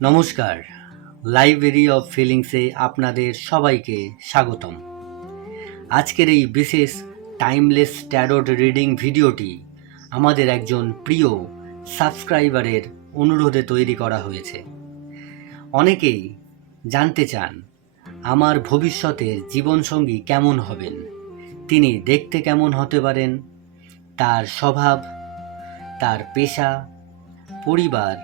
নমস্কার, library of ফিলিংসে আপনাদের সবাইকে স্বাগতম। আজকের এই বিশেষ টাইমলেস ট্যারোট রিডিং ভিডিওটি আমাদের একজন প্রিয় সাবস্ক্রাইবারের অনুরোধে তৈরি করা হয়েছে। অনেকেই জানতে চান আমার ভবিষ্যতের জীবনসঙ্গী কেমন হবেন, তিনি দেখতে কেমন হতে পারেন, তার স্বভাব, তার পেশা, পরিবার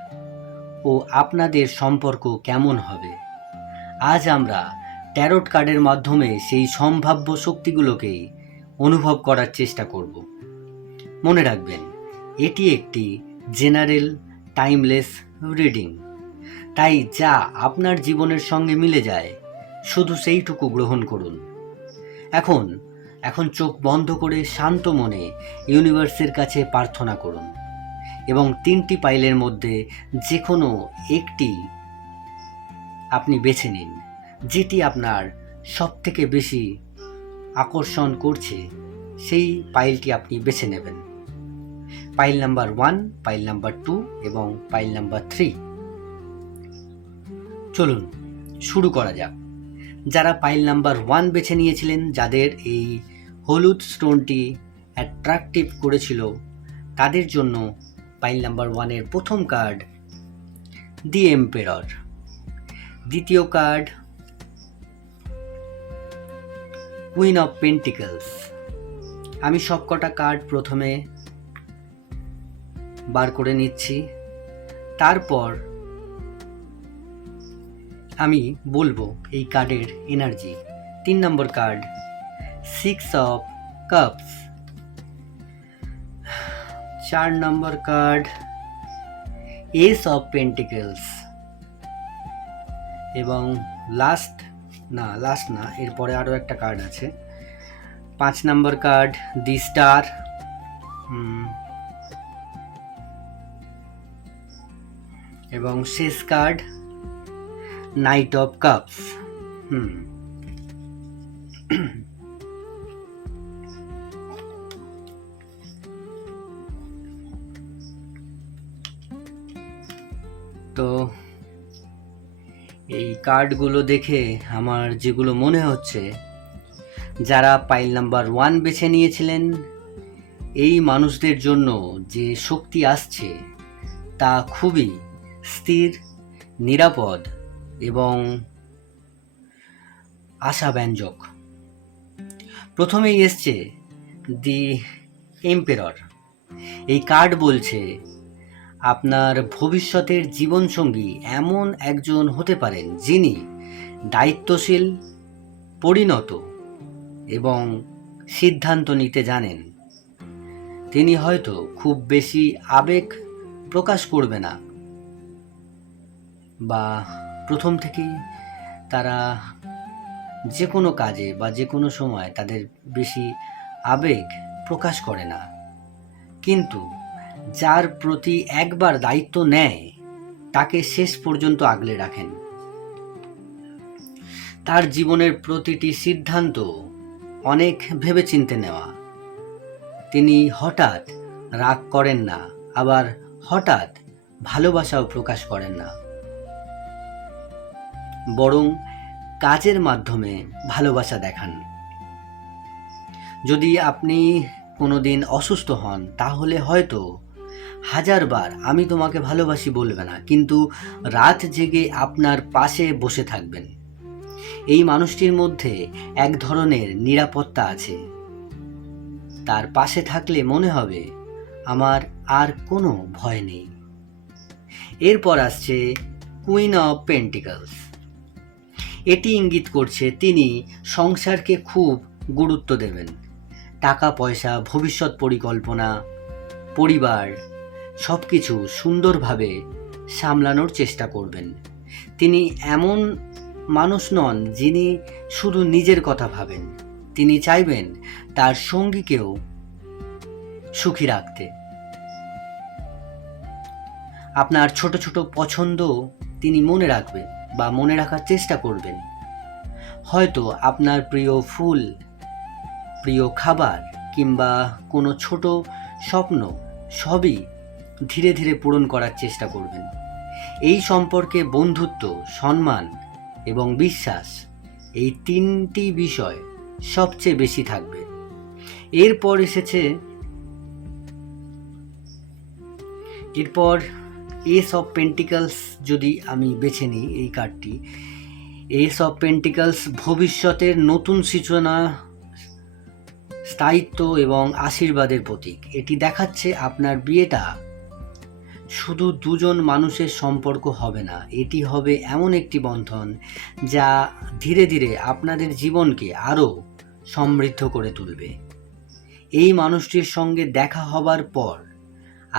ও আপনাদের সম্পর্ক কেমন হবে। আজ আমরা ট্যারোট কার্ডের মাধ্যমে সেই সম্ভাব্য শক্তিগুলোকেই অনুভব করার চেষ্টা করব। মনে রাখবেন, এটি একটি জেনারেল টাইমলেস রিডিং, তাই যা আপনার জীবনের সঙ্গে মিলে যায় শুধু সেইটুকু গ্রহণ করুন। এখন চোখ বন্ধ করে শান্ত মনে ইউনিভার্সের কাছে প্রার্থনা করুন এবং 3টি পাইলের মধ্যে যে কোনো একটি আপনি বেছে নিন, যেটি আপনার সবথেকে বেশি আকর্ষণ করছে সেই পাইলটি আপনি বেছে নেবেন। পাইল নাম্বার 1, পাইল নাম্বার 2 এবং পাইল নাম্বার 3। চলুন শুরু করা যাক। যারা পাইল নাম্বার 1 বেছে নিয়েছিলেন, যাদের এই হলুদ স্টোনটি অ্যাট্রাকটিভ করেছিল, তাদের জন্য পাইল নাম্বার 1-এর প্রথম কার্ড দি এম্পেরর, দ্বিতীয় কার্ড কুইন অফ পেন্টিকলস। আমি সবকটা কার্ড প্রথমে বার করে নিচ্ছি, তারপর আমি বলবো এই কার্ডের energy. 3 number card 6 of cups, 4 number card S of pentacles এবং লাস্ট না, এরপরে আরও একটা কার্ড আছে, 5 নম্বর কার্ড দি স্টার এবং শেষ কার্ড নাইট অফ কাপস। তো এই কার্ডগুলো দেখে আমার যেগুলো মনে হচ্ছে, যারা পাইল নাম্বার 1 বেছে নিয়েছিলেন, এই মানুষদের জন্য যে শক্তি আসছে তা খুবই স্থির, নিরাপদ এবং আশাব্যঞ্জক। প্রথমেই এসছে দি এম্পেরর। এই কার্ড বলছে আপনার ভবিষ্যতের জীবনসঙ্গী এমন একজন হতে পারেন যিনি দায়িত্বশীল, পরিণত এবং সিদ্ধান্ত নিতে জানেন। তিনি হয়তো খুব বেশি আবেগ প্রকাশ করবে না, বা প্রথম থেকেই তারা যে কোনো কাজে বা যে কোনো সময় তাদের বেশি আবেগ প্রকাশ করে না, কিন্তু যার প্রতি একবার দায়িত্ব নেয় তাকে শেষ পর্যন্ত আগলে রাখেন। তার জীবনের প্রতিটি সিদ্ধান্ত অনেক ভেবেচিন্তে নেওয়া। তিনি হঠাৎ রাগ করেন না, আবার হঠাৎ ভালোবাসাও প্রকাশ করেন না, বরং কাজের মাধ্যমে ভালোবাসা দেখান। যদি আপনি কোনোদিন অসুস্থ হন, তাহলে হয়তো 1000 বার আমি তোমাকে ভালোবাসি বলবে না, কিন্তু রাত জেগে আপনার পাশে বসে থাকবেন। এই মানুষটির মধ্যে এক ধরনের নিরাপত্তা আছে। তার পাশে থাকলে মনে হবে আমার আর কোনো ভয় নেই। এরপর আসছে কুইন অফ পেন্টিকলস। এটি ইঙ্গিত করছে তিনি সংসারকে খুব গুরুত্ব দেবেন। টাকা পয়সা, ভবিষ্যৎ পরিকল্পনা, পরিবার সব কিছু সুন্দরভাবে সামলানোর চেষ্টা করবেন। তিনি এমন মানুষ নন যিনি শুধু নিজের কথা ভাবেন, তিনি চাইবেন তার সঙ্গীকেও সুখী রাখতে। আপনার ছোট ছোট পছন্দ তিনি মনে রাখবেন বা মনে রাখার চেষ্টা করবেন। হয়তো আপনার প্রিয় ফুল, প্রিয় খাবার কিংবা কোনো ছোট স্বপ্ন সবই ধীরে ধীরে পূরণ করার চেষ্টা করবেন। এই সম্পর্কে বন্ধুত্ব, সম্মান এবং বিশ্বাস, এই তিনটি বিষয় সবচেয়ে বেশি থাকবে। এরপর এস অফ পেন্টিকলস যদি আমি বেছে নিই, এই কার্ডটি, এস অফ পেন্টিকলস ভবিষ্যতের নতুন সূচনা, স্থায়িত্ব এবং আশীর্বাদের প্রতীক। এটি দেখাচ্ছে আপনার বিয়েটা শুধু দুজন মানুষের সম্পর্ক হবে না, এটি হবে এমন একটি বন্ধন যা ধীরে ধীরে আপনাদের জীবনকে আরও সমৃদ্ধ করে তুলবে। এই মানুষটির সঙ্গে দেখা হবার পর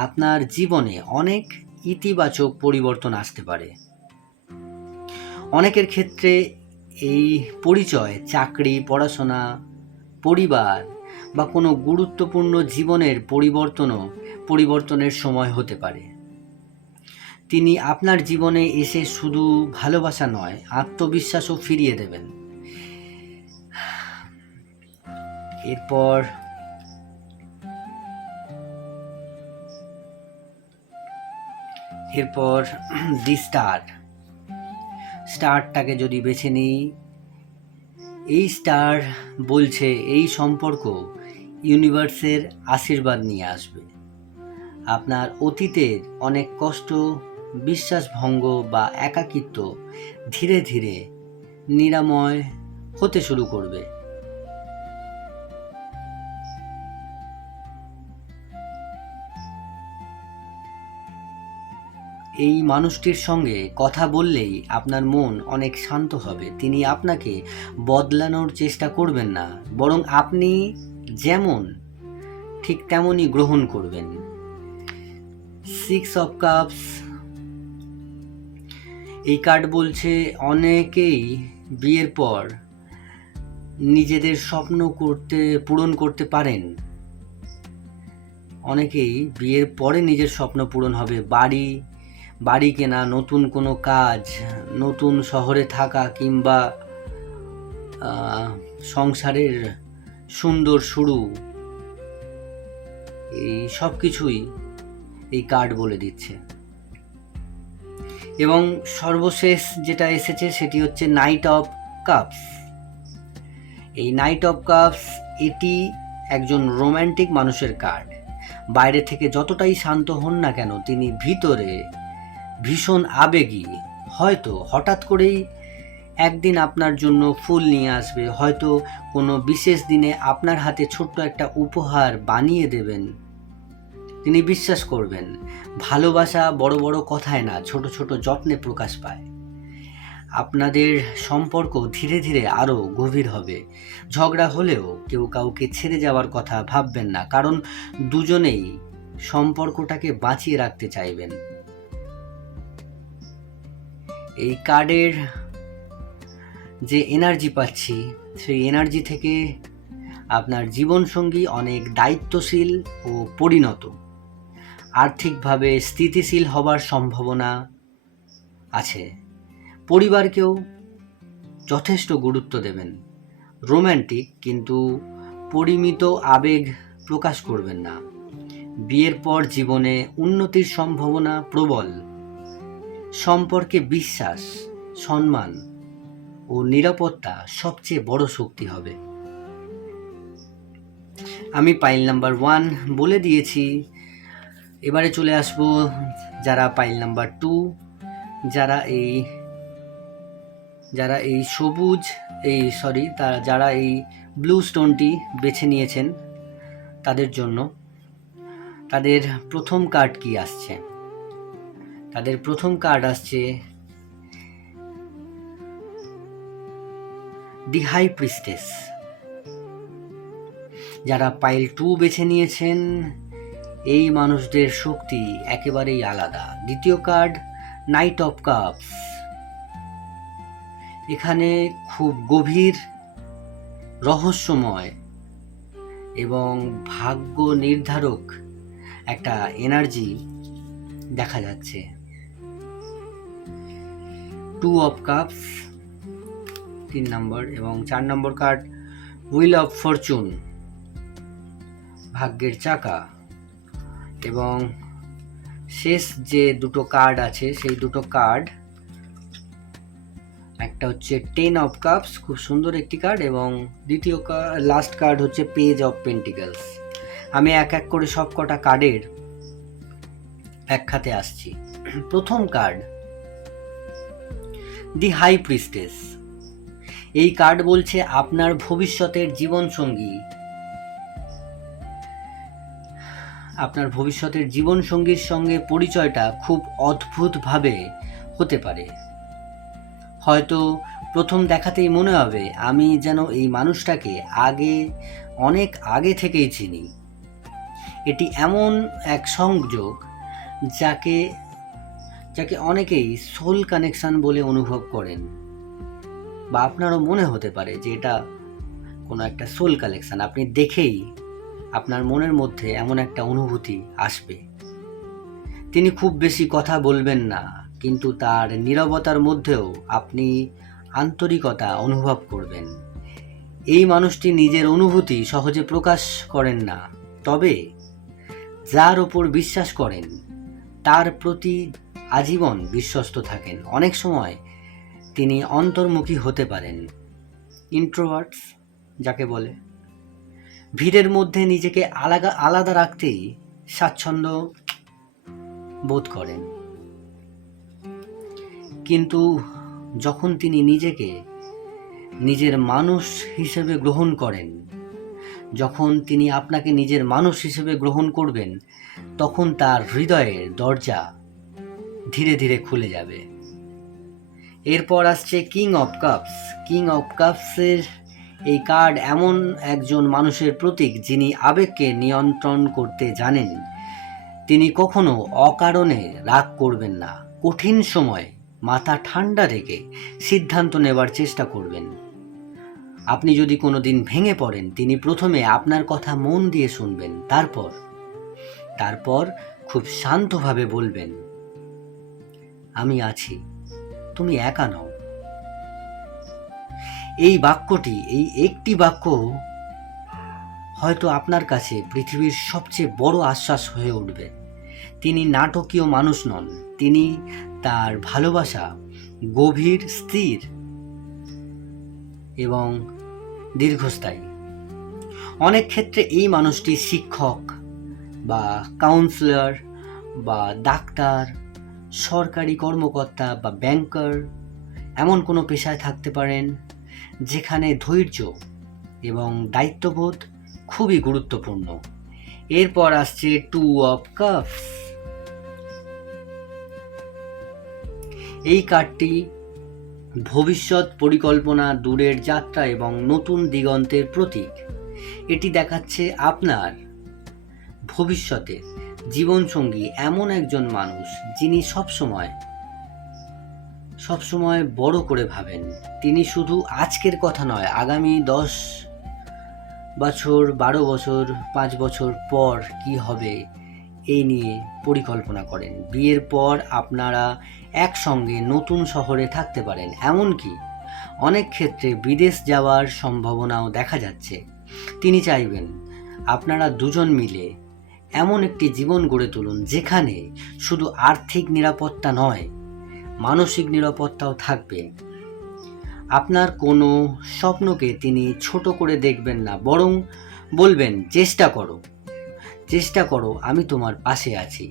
আপনার জীবনে অনেক ইতিবাচক পরিবর্তন আসতে পারে। অনেকের ক্ষেত্রে এই পরিচয় চাকরি, পড়াশোনা, পরিবার বা কোনো গুরুত্বপূর্ণ জীবনের পরিবর্তনের সময় হতে পারে। তিনি আপনার জীবনে এসে শুধু ভালোবাসা নয়, আত্মবিশ্বাসও ফিরিয়ে দেবেন। এরপর দি স্টারটাকে যদি বেছে নিই, এই স্টার বলছে এই সম্পর্ক ইউনিভার্সের আশীর্বাদ নিয়ে আসবে। আপনার অতীতের অনেক কষ্ট, বিশ্বাসভঙ্গ বা একাকিত্ব ধীরে ধীরে নিরাময় হতে শুরু করবে। এই মানুষটির সঙ্গে কথা বললেই আপনার মন অনেক শান্ত হবে। তিনি আপনাকে বদলানোর চেষ্টা করবেন না, বরং আপনি যেমন ঠিক তেমনই গ্রহণ করবেন। 6 অফ কাপস, এই কার্ড বলছে অনেকেই বিয়ের পর নিজেদের স্বপ্ন পূরণ করতে পারেন। অনেকেই বিয়ের পরে নিজের স্বপ্ন পূরণ হবে। বাড়ি কেনা, নতুন কোনো কাজ, নতুন শহরে থাকা কিংবা সংসারের সুন্দর শুরু, এই সব কিছুই এই কার্ড বলে দিচ্ছে। এবং সর্বশেষ যেটা এসেছে সেটি হচ্ছে নাইট অফ কাপস। এই নাইট অফ কাপস এটি একজন রোম্যান্টিক মানুষের কার্ড। বাইরে থেকে যতটাই শান্ত হন না কেন, তিনি ভিতরে ভীষণ আবেগী। হয়তো হঠাৎ করেই একদিন আপনার জন্য ফুল নিয়ে আসবে, হয়তো কোনো বিশেষ দিনে আপনার হাতে ছোট্ট একটা উপহার বানিয়ে দেবেন। তিনি বিশ্বাস করবেন, ভালোবাসা বড় বড় কথায় না, ছোট ছোট যত্নে প্রকাশ পায়। আপনাদের সম্পর্ক ধীরে ধীরে আরও গভীর হবে। ঝগড়া হলেও কেউ কাউকে ছেড়ে যাওয়ার কথা ভাববেন না, কারণ দুজনেই সম্পর্কটাকে বাঁচিয়ে রাখতে চাইবেন। এই কার্ডের যে এনার্জি পাচ্ছি, সেই এনার্জি থেকে আপনার জীবনসঙ্গী অনেক দায়িত্বশীল ও পরিণত, আর্থিকভাবে স্থিতিশীল হবার সম্ভাবনা আছে। পরিবারকেও যথেষ্ট গুরুত্ব দেবেন। রোম্যান্টিক কিন্তু পরিমিত আবেগ প্রকাশ করবেন না। বিয়ের পর জীবনে উন্নতির সম্ভাবনা প্রবল। সম্পর্কে বিশ্বাস, সম্মান ও নিরাপত্তা সবচেয়ে বড় শক্তি হবে। আমি পাইল নাম্বার 1 বলে দিয়েছি। এবারে চলে আসব যারা পাইল নাম্বার 2, যারা এই সবুজ যারা এই ব্লু স্টোনটি বেছে নিয়েছেন তাদের জন্য। তাদের প্রথম কার্ড কি আসছে? তাদের প্রথম কার্ড আসছে দি হাই প্রিস্টেস। যারা পাইল 2 বেছে নিয়েছেন, এই মানুষদের শক্তি একেবারেই আলাদা। দ্বিতীয় কার্ড নাইট অফ কাপস। এখানে খুব গভীর, রহস্যময় এবং ভাগ্য নির্ধারক একটা এনার্জি দেখা যাচ্ছে। 2 অফ কাপস 3 নম্বর, এবং 4 নম্বর কার্ড হুইল অফ ফরচুন, ভাগ্যের চাকা, এবং শেষ যে দুটো কার্ড আছে সেই দুটো কার্ড, একটা হচ্ছে 10 অফ কাপস, খুব সুন্দর একটি কার্ড, এবং দ্বিতীয় লাস্ট কার্ড হচ্ছে পেজ অফ পেন্টিকলস। আমি এক এক করে সব কটা কার্ডের ব্যাখ্যাতে আসছি। প্রথম কার্ড, দি হাই প্রিস্টেস। এই কার্ড বলছে আপনার ভবিষ্যতের জীবনসঙ্গীর সঙ্গে পরিচয়টা খুব অদ্ভুতভাবে হতে পারে। হয়তো প্রথম দেখাতেই মনে হবে আমি যেন এই মানুষটাকে অনেক আগে থেকেই চিনি। এটি এমন এক সংযোগ যাকে অনেকেই সোল কানেকশন বলে অনুভব করেন, বা আপনারও মনে হতে পারে যে এটা কোনো একটা সোল কানেকশন। আপনি দেখেই আপনার মনের মধ্যে এমন একটা অনুভূতি আসবে। তিনি খুব বেশি কথা বলবেন না, কিন্তু তার নীরবতার মধ্যেও আপনি আন্তরিকতা অনুভব করবেন। এই মানুষটি নিজের অনুভূতি সহজে প্রকাশ করেন না, তবে যার ওপর বিশ্বাস করেন তার প্রতি আজীবন বিশ্বস্ত থাকেন। অনেক সময় তিনি অন্তর্মুখী হতে পারেন, ইন্ট্রোভার্টস যাকে বলে। ভিড়ের মধ্যে নিজেকে আলাদা রাখতেই স্বাচ্ছন্দ্য বোধ করেন, কিন্তু যখন তিনি নিজেকে নিজের মানুষ হিসেবে গ্রহণ করেন, যখন তিনি আপনাকে নিজের মানুষ হিসেবে গ্রহণ করবেন, তখন তার হৃদয়ের দরজা ধীরে ধীরে খুলে যাবে। এরপর আসছে king of cups. King of কাপসের এই কার্ড এমন একজন মানুষের প্রতীক যিনি আবেগকে নিয়ন্ত্রণ করতে জানেন। তিনি কখনো অকারণে রাগ করবেন না, কঠিন সময় মাথা ঠান্ডা রেখে সিদ্ধান্ত নেবার চেষ্টা করবেন। আপনি যদি কোনোদিন ভেঙে পড়েন, তিনি প্রথমে আপনার কথা মন দিয়ে শুনবেন, তারপর খুব শান্তভাবে বলবেন, আমি আছি, তুমি একা নও। এই বাক্যটি, এই একটি বাক্য হয়তো আপনার কাছে পৃথিবীর সবচেয়ে বড় আশ্বাস হয়ে উঠবে। তিনি নাটকীয় মানুষ নন, তিনি তার ভালোবাসা গভীর, স্থির এবং দীর্ঘস্থায়ী। অনেক ক্ষেত্রে এই মানুষটি শিক্ষক বা কাউন্সিলর বা ডাক্তার, সরকারি কর্মকর্তা বা ব্যাংকার, এমন কোনো পেশায় থাকতে পারেন যেখানে ধৈর্য এবং দায়িত্ববোধ খুবই গুরুত্বপূর্ণ। এরপর আসছে 2 অফ কাপস। এই কার্ডটি ভবিষ্যৎ পরিকল্পনা, দূরের যাত্রা এবং নতুন দিগন্তের প্রতীক। এটি দেখাচ্ছে আপনার ভবিষ্যতের জীবনসঙ্গী এমন একজন মানুষ যিনি সবসময় বড় করে ভাবেন। তিনি শুধু আজকের কথা নয়, আগামী 10 বছর, 12 বছর, 5 বছর পর কি হবে এই নিয়ে পরিকল্পনা করেন। বিয়ের পর আপনারা একসঙ্গে নতুন শহরে থাকতে পারেন, এমনকি অনেক ক্ষেত্রে বিদেশ যাওয়ার সম্ভাবনাও দেখা যাচ্ছে। তিনি চাইবেন আপনারা দুজন মিলে এমন একটি জীবন গড়ে তুলুন যেখানে শুধু আর্থিক নিরাপত্তা নয়, মানসিক নিরাপত্তাও থাকবে। আপনার কোনো স্বপ্নকে তিনি ছোট করে দেখবেন না, বরং বলবেন, চেষ্টা করো, আমি তোমার পাশে আছি।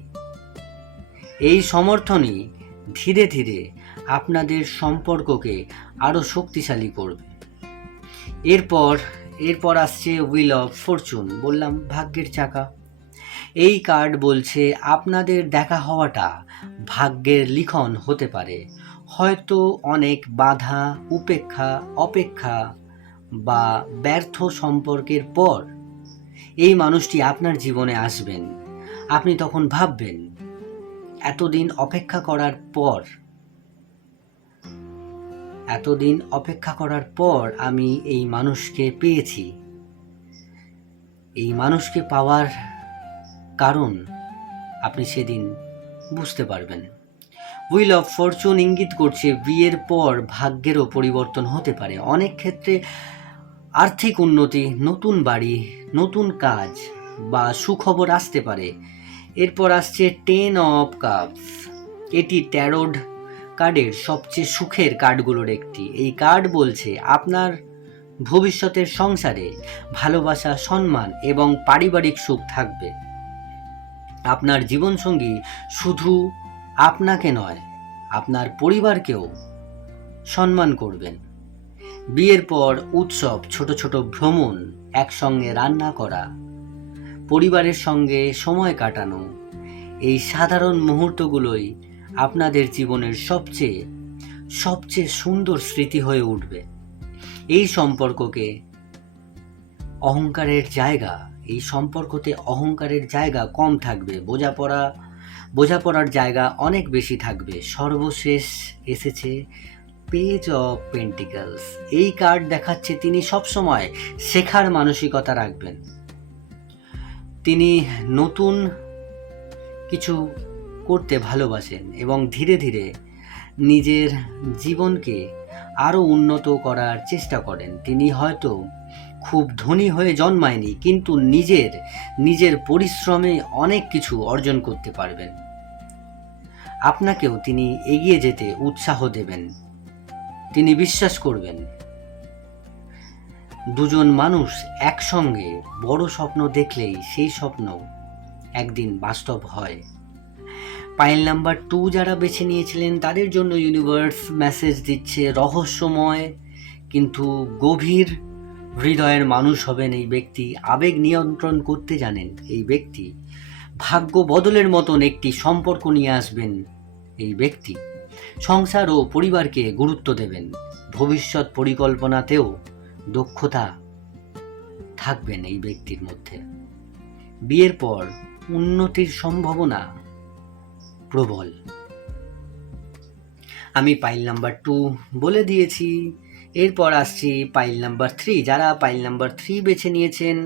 এই সমর্থনই ধীরে ধীরে আপনাদের সম্পর্ককে আরও শক্তিশালী করবে। এরপর আসছে হুইল অফ ফরচুন। বললাম ভাগ্যের চাকা। এই কার্ড বলছে আপনাদের দেখা হওয়াটা ভাগ্যের লিখন হতে পারে। হয়তো অনেক বাধা, অপেক্ষা বা ব্যর্থ সম্পর্কের পর এই মানুষটি আপনার জীবনে আসবেন। আপনি তখন ভাববেন, এতদিন অপেক্ষা করার পর আমি এই মানুষকে পেয়েছি। এই মানুষকে পাওয়ার কারণ আপনি সেদিন বুঝতে পারবেন। হুইল অফ ফরচুন ইঙ্গিত করছে বিয়ের পর ভাগ্যেরও পরিবর্তন হতে পারে। অনেক ক্ষেত্রে আর্থিক উন্নতি, নতুন বাড়ি, নতুন কাজ বা সুখবর আসতে পারে। এরপর আসছে 10 অফ কাপস। এটি ট্যারোড কার্ডের সবচেয়ে সুখের কার্ডগুলোর একটি। এই কার্ড বলছে আপনার ভবিষ্যতের সংসারে ভালোবাসা, সম্মান এবং পারিবারিক সুখ থাকবে। আপনার জীবনসঙ্গী শুধু আপনাকে নয়, আপনার পরিবারকেও সম্মান করবেন। বিয়ের পর উৎসব, ছোট ছোট ভ্রমণ, একসঙ্গে রান্না করা, পরিবারের সঙ্গে সময় কাটানো, এই সাধারণ মুহূর্তগুলোই আপনাদের জীবনের সবচেয়ে সুন্দর স্মৃতি হয়ে উঠবে। এই সম্পর্কতে অহংকারের জায়গা কম থাকবে, বোঝাপড়ার জায়গা অনেক বেশি থাকবে। সর্বশেষ এসেছে পেজ অফ পেন্টিকলস। এই কার্ড দেখাচ্ছে তিনি সবসময় শেখার মানসিকতা রাখবেন। তিনি নতুন কিছু করতে ভালোবাসেন এবং ধীরে ধীরে নিজের জীবনকে আরও উন্নত করার চেষ্টা করেন। তিনি হয়তো খুব ধনী হয়ে জন্মায়নি, কিন্তু নিজের পরিশ্রমে অনেক কিছু অর্জন করতে পারবেন। আপনাকেও তিনি এগিয়ে যেতে উৎসাহ দেবেন। তিনি বিশ্বাস করবেন দুজন মানুষ একসঙ্গে বড় স্বপ্ন দেখলেই সেই স্বপ্ন একদিন বাস্তব হয়। পাইল নাম্বার 2 যারা বেছে নিয়েছিলেন তাদের জন্য ইউনিভার্স মেসেজ দিচ্ছে রহস্যময় কিন্তু গভীর হৃদয়ের মানুষ হবেন এই ব্যক্তি। আবেগ নিয়ন্ত্রণ করতে জানেন এই ব্যক্তি। ভাগ্য বদলের মতন একটি সম্পর্ক নিয়ে আসবেন এই ব্যক্তি। সংসার ও পরিবারকে গুরুত্ব দেবেন। ভবিষ্যৎ পরিকল্পনাতেও দক্ষতা থাকবেন এই ব্যক্তির মধ্যে। বিয়ের পর উন্নতির সম্ভাবনা প্রবল। আমি পাইল নাম্বার 2 বলে দিয়েছি। এরপর আসছি পাইল নাম্বার 3। যারা পাইল নাম্বার 3 বেছে নিয়েছেন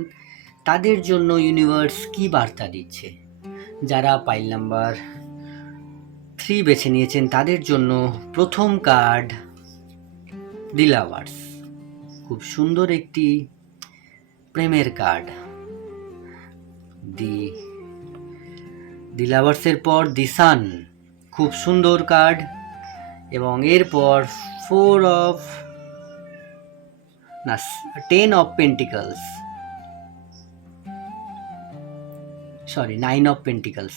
তাদের জন্য ইউনিভার্স কি বার্তা দিচ্ছে? যারা পাইল নাম্বার 3 বেছে নিয়েছেন তাদের জন্য প্রথম কার্ড দি লাভার্স। খুব সুন্দর একটি প্রেমের কার্ড। দি লাভার্সের পর দি সান, খুব সুন্দর কার্ড। এবং এরপর 10 of pentacles, 9 of pentacles,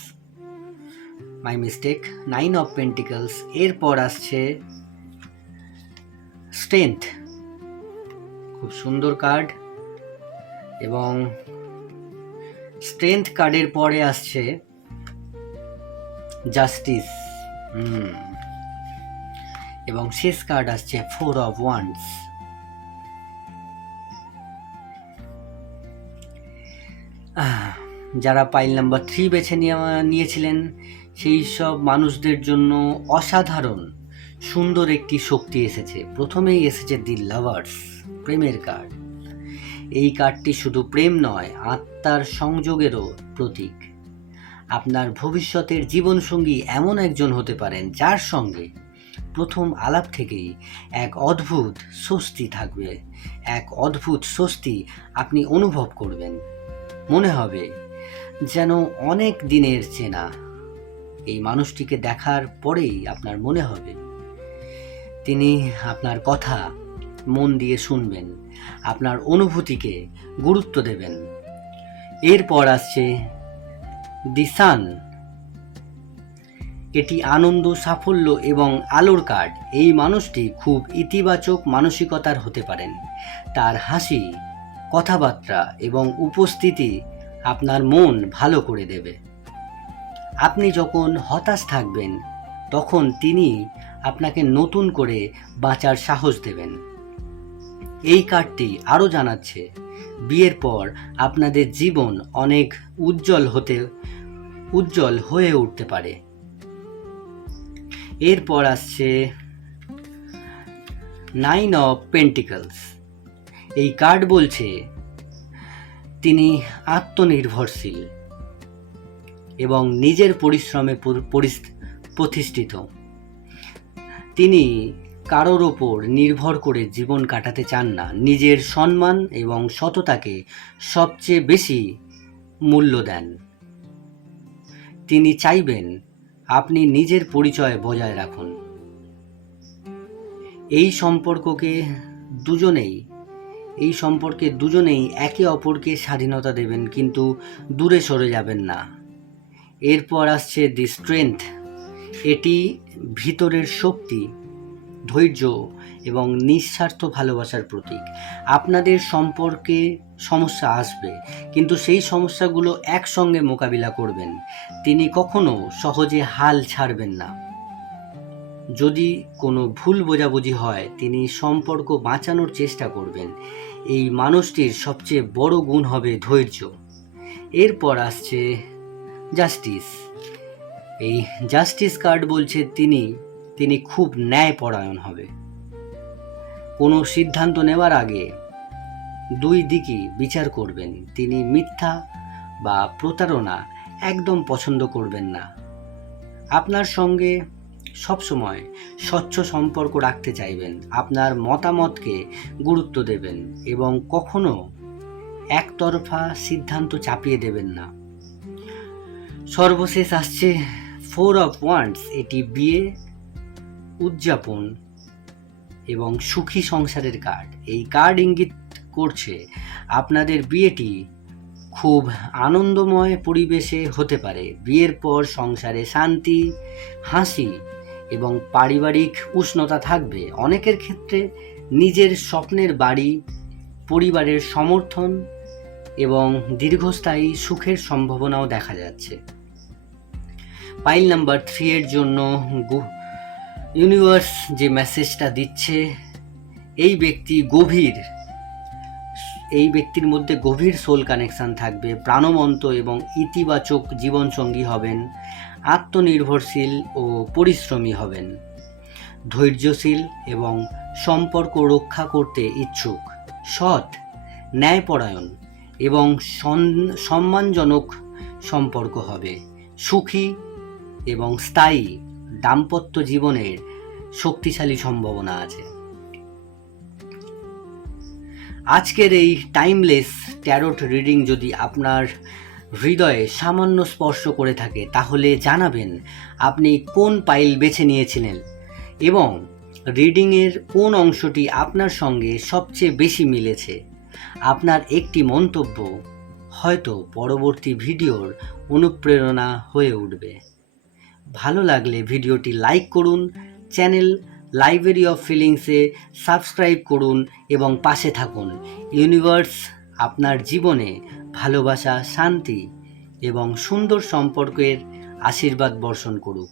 my mistake, 9 of pentacles. এরপর আসছে স্ট্রেংথ, খুব সুন্দর কার্ড। এবং স্ট্রেংথ কার্ডের পরে আসছে জাস্টিস। এবং শেষ কার্ড আসছে 4 অফ ওয়ান্ডস। যারা পাইল নাম্বার 3 বেছে নিয়েছিলেন সেই সব মানুষদের জন্য অসাধারণ সুন্দর একটি শক্তি এসেছে। প্রথমেই এসেছে দি লাভার্স, প্রেমের কার্ড। এই কার্ডটি শুধু প্রেম নয়, আত্মার সংযোগেরও প্রতীক। আপনার ভবিষ্যতের জীবনসঙ্গী এমন একজন হতে পারেন যার সঙ্গে প্রথম আলাপ থেকেই এক অদ্ভুত স্বস্তি থাকবে। এক অদ্ভুত স্বস্তি আপনি অনুভব করবেন। মনে হবে যেন অনেক দিনের চেনা। এই মানুষটিকে দেখার পরেই আপনার মনে হবে তিনি আপনার কথা মন দিয়ে শুনবেন, আপনার অনুভূতিকে গুরুত্ব দেবেন। এরপর আসছে দি সান। এটি আনন্দ, সাফল্য এবং আলোর কার্ড। এই মানুষটি খুব ইতিবাচক মানসিকতার হতে পারেন। তার হাসি, কথাবার্তা এবং উপস্থিতি আপনার মন ভালো করে দেবে। আপনি যখন হতাশ থাকবেন তখন তিনি আপনাকে নতুন করে বাঁচার সাহস দেবেন। এই কার্ডটি আরও জানাচ্ছে বিয়ের পর আপনাদের জীবন অনেক উজ্জ্বল হয়ে উঠতে পারে। এরপর আসছে 9 অফ পেন্টিকলস। এই কার্ড বলছে তিনি আত্মনির্ভরশীল এবং নিজের পরিশ্রমে প্রতিষ্ঠিত। তিনি কারোর ওপর নির্ভর করে জীবন কাটাতে চান না। নিজের সম্মান এবং সততাকে সবচেয়ে বেশি মূল্য দেন। তিনি চাইবেন আপনি নিজের পরিচয় বজায় রাখুন। এই সম্পর্কে দুজনেই একে অপরকে স্বাধীনতা দেবেন, কিন্তু দূরে সরে যাবেন না। এরপর আসছে দি স্ট্রেংথ। এটি ভিতরের শক্তি, ধৈর্য এবং নিঃস্বার্থ ভালোবাসার প্রতীক। আপনাদের সম্পর্কে সমস্যা আসবে, কিন্তু সেই সমস্যাগুলো একসঙ্গে মোকাবিলা করবেন। তিনি কখনো সহজে হাল ছাড়বেন না। যদি কোনো ভুল বোঝাবুঝি হয়, তিনি সম্পর্ক বাঁচানোর চেষ্টা করবেন। এই মানুষটির সবচেয়ে বড় গুণ হবে ধৈর্য। এরপর আসছে জাস্টিস। এই জাস্টিস কার্ড বলছে তিনি খুব ন্যায়পরায়ণ হবে। কোনো সিদ্ধান্ত নেওয়ার আগে দুই দিকই বিচার করবেন। তিনি মিথ্যা বা প্রতারণা একদম পছন্দ করবেন না। আপনার সঙ্গে সবসময় স্বচ্ছ সম্পর্ক রাখতে চাইবেন। আপনার মতামতকে গুরুত্ব দেবেন এবং কখনো একতরফা সিদ্ধান্ত চাপিয়ে দেবেন না। সর্বশেষ আসছে 4 of Wands। এটি বিয়ে, উদযাপন এবং সুখী সংসারের কার্ড। এই কার্ড ইঙ্গিত করছে আপনাদের বিয়েটি খুব আনন্দময় পরিবেশে হতে পারে। বিয়ের পর সংসারে শান্তি, হাসি এবং পারিবারিক উষ্ণতা থাকবে। অনেকের ক্ষেত্রে নিজের স্বপ্নের বাড়ি, পরিবারের সমর্থন এবং দীর্ঘস্থায়ী সুখের সম্ভাবনাও দেখা যাচ্ছে। পাইল নাম্বার 3 এর জন্য ইউনিভার্স যে মেসেজটা দিচ্ছে, এই ব্যক্তির মধ্যে গভীর সোল কানেকশন থাকবে, প্রাণবন্ত এবং ইতিবাচক জীবনসঙ্গী হবেন, আত্মনির্ভরশীল ও পরিশ্রমী হবেন, ধৈর্যশীল এবং সম্পর্ক রক্ষা করতে ইচ্ছুক, সৎ, ন্যায়পরায়ণ এবং সম্মানজনক সম্পর্ক হবে, সুখী এবং স্থায়ী দাম্পত্য জীবনের শক্তিশালী সম্ভাবনা আছে। আজকের এই টাইমলেস ট্যারোট রিডিং যদি আপনার হৃদয়ে সামান্য স্পর্শ করে থাকে, তাহলে জানাবেন আপনি কোন পাইল বেছে নিয়েছিলেন এবং রিডিংয়ের কোন অংশটি আপনার সঙ্গে সবচেয়ে বেশি মিলেছে। আপনার একটি মন্তব্য হয়তো পরবর্তী ভিডিওর অনুপ্রেরণা হয়ে উঠবে। ভালো লাগলে ভিডিওটি লাইক করুন, চ্যানেল লাইব্রেরি অফ ফিলিংসে সাবস্ক্রাইব করুন এবং পাশে থাকুন। ইউনিভার্স আপনার জীবনে ভালোবাসা, শান্তি এবং সুন্দর সম্পর্কের আশীর্বাদ বর্ষণ করুক।